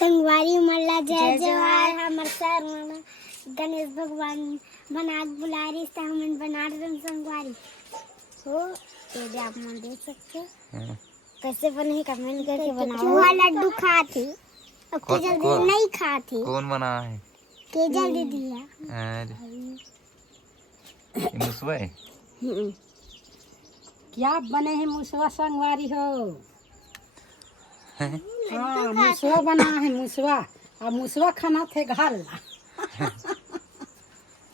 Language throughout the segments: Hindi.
संगवारी मल्ला जय जवाहर हमर सर गणेश भगवान बना बुला रही से हम बना रहे संगवारी हो तो आप मन देख सकते हो कैसे बने कमेंट करके बनाओ। लड्डू खाती जल्दी नहीं खाती। कौन बना है? केजल दीदी है। मुसवा है क्या बने हैं? मुसवा संगवारी हो। हाँ मुसवा बना है मुसवा। अब मुसवा खाना थे घर ला।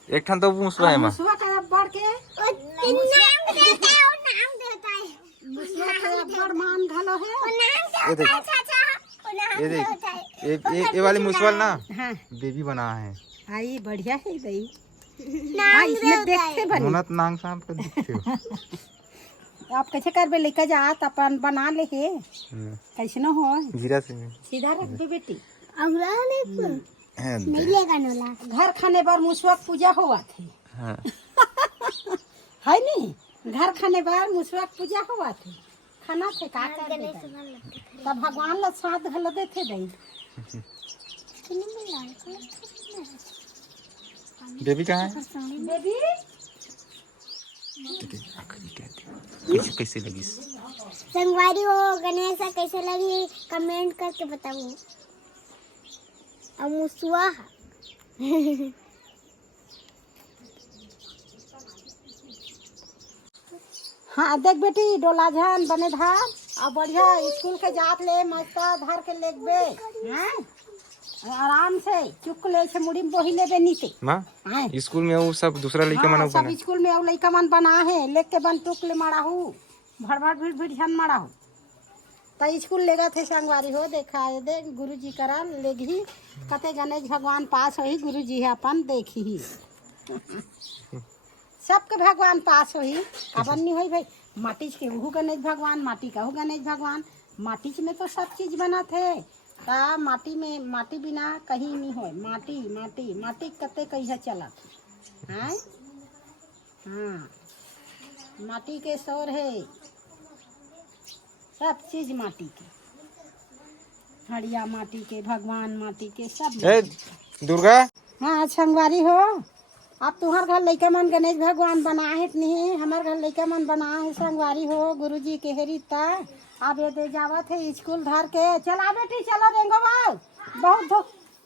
एक ठन तो मुसवा है मां। मुसवा का बढ़ के नाम देता है और नाम देता है। मुसवा का बड़ मान घलो है। और नाम देता है चाचा। ये देख ये वाली मुसवा ना हाँ बेबी बना है। आई बढ़िया है दई। नाम इसमें देखते बनी। मुनत नांग सांप के दिखते हो। आप कैसे करबे लेकर जात अपन बना ले है कैसे न हो जीरा से सीधा रख दे बेटी। अगला नहीं लेगा नोला। घर खाने पर मुसवा पूजा हुआ थे। हाँ। है नहीं घर खाने पर मुसवा पूजा हुआ थे खाना थे का कर तब भगवान ला साथ घल देते दई। बेबी कहाँ है? बेबी कैसे कैसे लगी? संगवारी हो गणेश कैसे लगी कमेंट करके बताओ। अब मुसवा हाँ देख बेटी डोला झान बने धार और बढ़िया स्कूल के जात ले मस्त धर के लेगबे हैं आराम से चुक ले छे मुड़ी में बोही लेबे नीचे मां स्कूल में वो सब दूसरा लड़का हाँ, मन सब स्कूल में वो लड़का मन बना है लेक के बन टुक ले मारा हूँ भर भर भीड़ भीड़ झन मारा हूँ तो स्कूल लेगा थे संगवारी हो देखा है देख गुरुजी करा लेगी कते गणेश भगवान पास होही गुरुजी है अपन देखी ही सबके भगवान पास होही अपन नहीं होई भाई माटी के वहू गणेश भगवान माटी का गणेश भगवान माटी में तो सब चीज बना थे ता माटी में माटी बिना कहीं नहीं हो माटी माटी माटी कते कहीं चला है हाँ माटी के शोर है सब चीज माटी के हड़िया माटी के भगवान माटी के सब दुर्गा। हाँ संगवारी हो अब तुम्हार घर लड़का मन गणेश भगवान बना है नहीं हमार घर लड़का मन बना है संगवारी हो गुरुजी के हेरिता अब ये दे जावत है स्कूल धर के चला बेटी चलो रेंगो बाल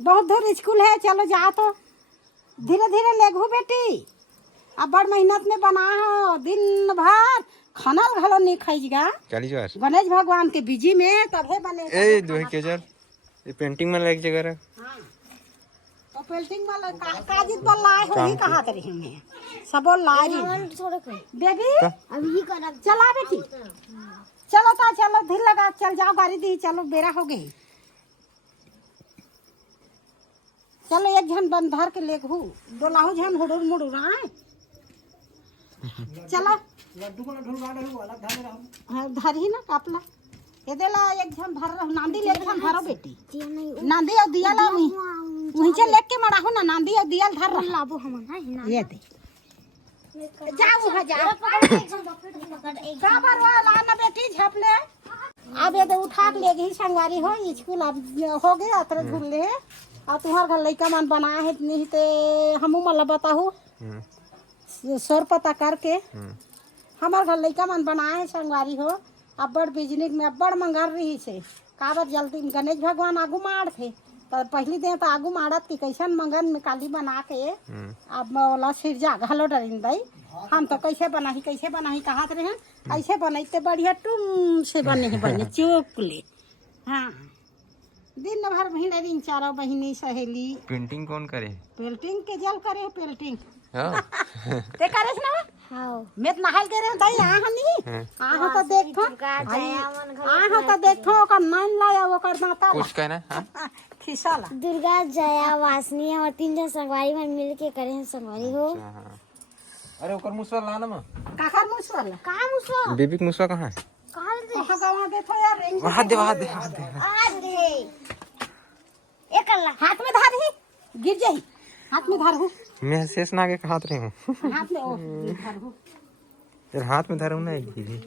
बहुत दूर स्कूल है चलो जाओ तो धीरे धीरे लेगू बेटी अब बड़ मेहनत में बना हो दिन भर खाना घलो नहीं खाईगा गणेश भगवान के बीजी में तबे बने ए दोहे के जर ये पेंटिंग में लग जगह रे हाँ तो पेंटिंग वाला काजित बोल लाए हो ही कहा करे हमें सब बोल लाए बेबी अभी कर चला बेटी चलो ता चलो धीर लगा चल जाओ गाड़ी दी चलो बेरा हो गई चलो एक झन बंद धर के लेगू डोलाहू झन हुडुर मुडुर चलो लड्डू को ढुलवा दे वाला धर ही ना कापला ये देला एक झन भर नांदी ले झन भरो बेटी नांदी और दिया ला वहीं से लेके मड़ाहू ना नांदी और दिया धर रहा लाबो हम ये दे जाओ हजार काबर वाला ना बेटी झप ले अब ये उठा के लेगी संगवारी हो स्कूल अब हो गए अतरे झूल ले और तुम्हार घर लड़का मन बना है नहीं ते हमू मला बताहू सौर पता करके हमार घर लड़का मन बना है संगवारी हो अब बड़ बिजनेस में अब बड़ मंगार रही से काबर जल्दी गणेश भगवान आगू मार थे तो पहली दिन तो आगू मारत की कैसन मंगन में काली बना के अब वाला सिरजा घलो डरिन भाई हम तो कैसे बनाही कहात रहे ऐसे बनते बढ़िया टुम से बने चुप ले हाँ दिन भर भीड़ दिन चारों बहिनी सहेली पेंटिंग कौन करे? पेंटिंग के जल करे पेंटिंग हाँ ते करे ना हां मैं नहाल के रे दई आ हनी आ तो देखो आ तो देखो का नाम लाया वो कर दाता कुछ कहना हां खिसाला दुर्गा जया वासनी और तीन जन संगवारी में मिल के करे हैं संगवारी हो। अरे ओकर मुसवा लाना म काकर मुसवा का मुसवा बेबी के मुसवा कहां है? कहां दे वहां गावा देखो यार रेंज वहां दे आ दे एक अल्लाह हाथ में धार ही गिर जाई हाथ में धार हूं मैं शेष नागे के हाथ रही हूं हाथ में ओ धार हूं यार हाथ में धरूं ना गिरी